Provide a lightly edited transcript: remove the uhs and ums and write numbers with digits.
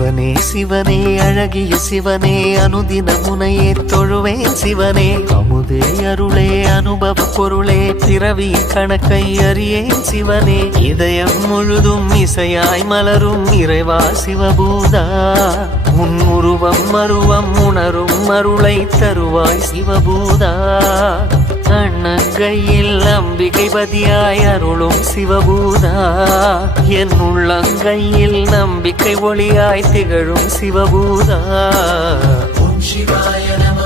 சிவனே சிவனே அழகிய சிவனே அனுதின முனையே தொழுவேன் சிவனே அமுதே அருளே அனுபவ பொருளே பிறவி கணக்கை அறியேன் சிவனே இதயம் முழுதும் இசையாய் மலரும் இறைவா சிவபூதா உன் உருவம் மருவம் உணரும் அருளை தருவாய் சிவபூதா அண்ணங்கையில் அம்பிகை பதியாய் அருளும் சிவபூதா என் உள்ளங்கையில் நம்பிக்கை ஒளியாய் திகழும் சிவபூதா. ஓம் சிவாய நம.